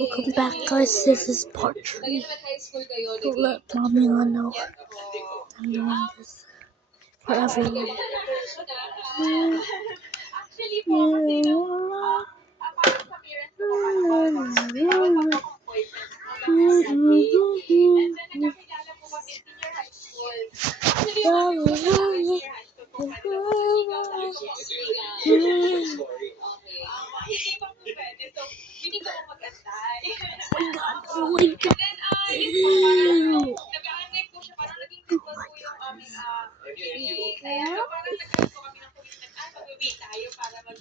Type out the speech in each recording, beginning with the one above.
Welcome back, guys. This is part 3. Don't let mommy know I'm doing this for everyone. Oh my god. Ew.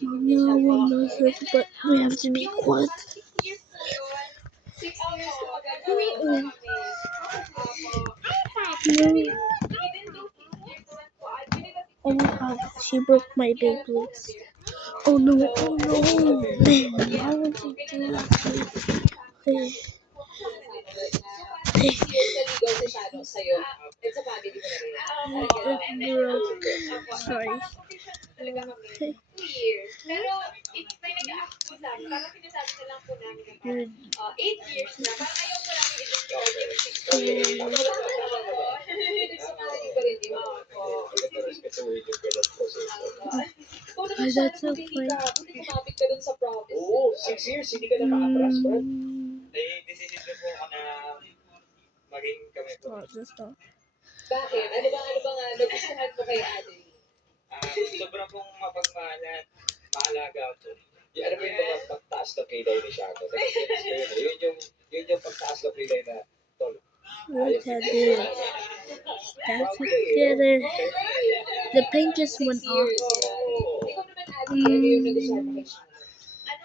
No one knows this, but we have to be quiet. Oh my god, she broke my Beyblades. Oh no, man, why would you do that to me? Hey. It broke. Sorry. Okay. That's so funny. Oo, 6 years, hindi ka nakaka-atras, Brad. Desisyon mo ka na maging kami po. Stop. Bakit? Ano bang nagustuhan mo kay Ate? Sobra pong mapagmahal, maalaga ako. Ano ba yung mga pagtaas na kilay ni Shadow? Yun yung pagtaas na kilay na tol. Look at this. That's together. The paint just went off. Ano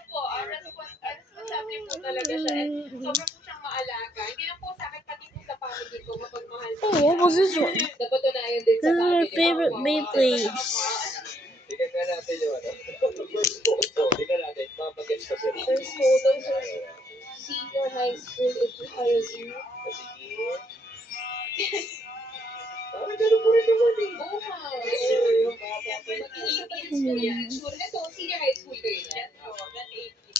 po, responsable po talaga siya. And sobra po siyang maalaga. Hindi lang po sa akin, pati po sa family ko, mapagmahal po. Oh, what was this one? Napatunayan din This sa is my family. favorite Beyblades. Tingnan nga natin yung first photo. Tingnan natin, mapagets pa sila. First photo, senior high school education. Parang ganun po rin naman eh. Yung bata. Ito, senior high school kayo na?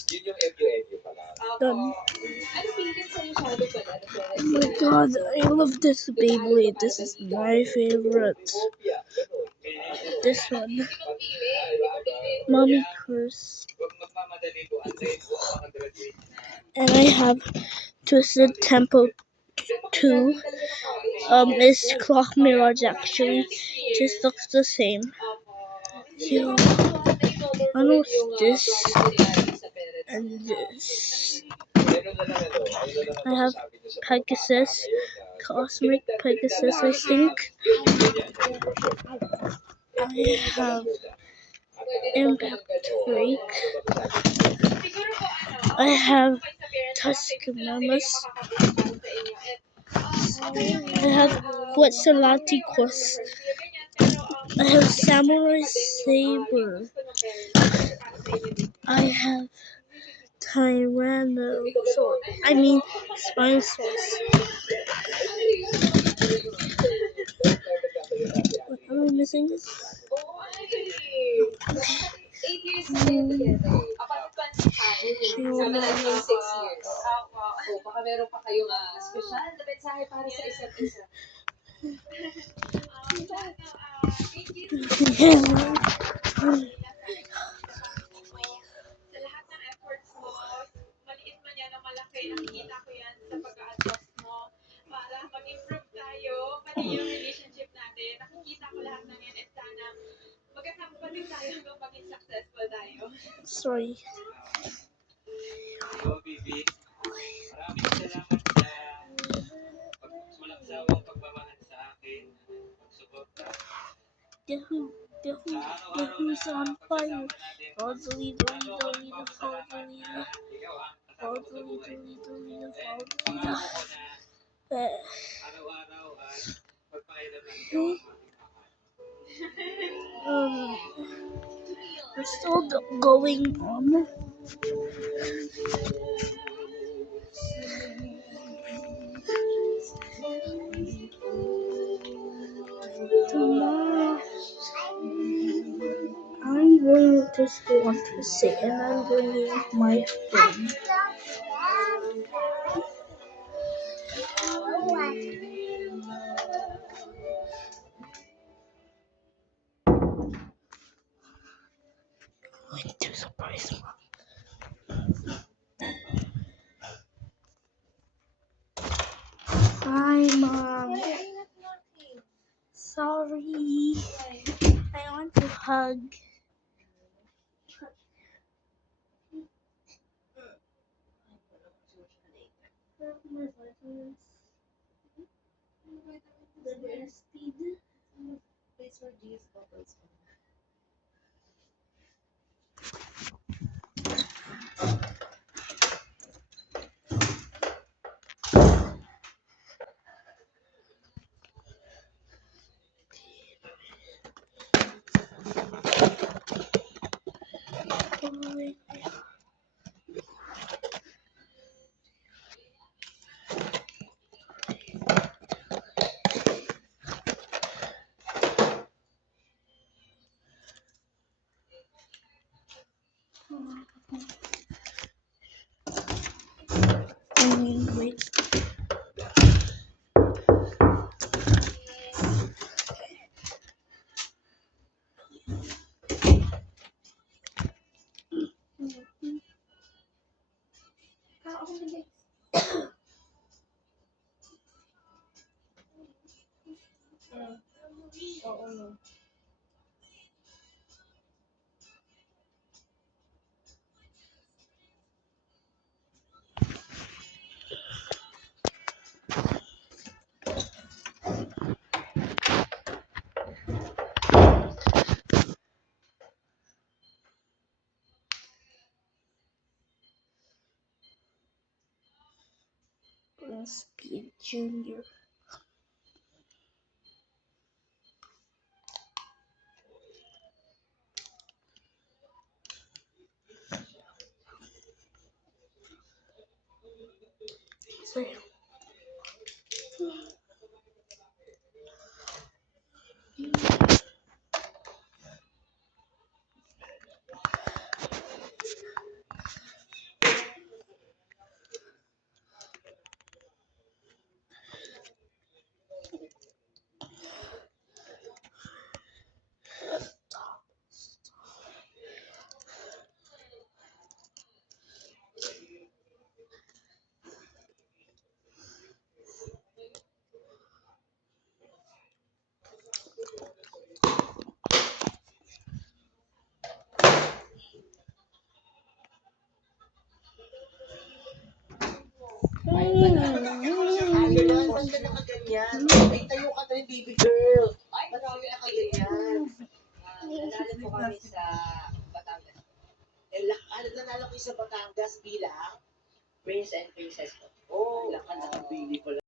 Yun yung MU pala. Done. Ano pinigil sa'yo Shadow pala? Oh my god, I love this Beyblade. This is my favorite. This one. Mommy Curse. And I have Twisted Tempo 2. It's Clock Mirage actually. Just looks the same. So, I know this and this. I have Pegasus, Cosmic Pegasus, I think. I have Impact Break. I have Tuscanamus. I have Quetzalcoatlus. I have Samurai Saber. I have Tyrannosaurus. I mean Spinosaurus. What am I missing? 8 years na kayo together. Sama namin 6 years. Baka meron pa kayong special na mensahe para sa isa't isa. Sa lahat ng efforts mo, maliit man yan o malaki, nakikita ko yan sa pag-a-adjust mo para mag-improve tayo, pati yung relationship natin. Nakikita ko lahat ng yan at sana magkasama pa din tayo hanggang maging successful tayo. Sorry. Hello, Bibi. Maraming salamat sa walang sawang pagmamahal sa akin. Pagsuporta. Yahoo's on fire. Fozzie, Araw-araw ay pagpailan ng Diyos. We're still going on. Tomorrow, I'm going to school on Tuesday, and I'm bringing my phone. Hi, Mom. Sorry. I want to hug. My vitamins. The breastfeed. Wait. Speed Junior. Sorry. Ba't ka nakaganyan? Ay, tayo ka tayo, baby girl. Ba't ka nakaganyan? Nanalo po kami sa Batangas. Nanalo kayo sa Batangas bilang? Prince and Princess po. Oh, nakabili pala.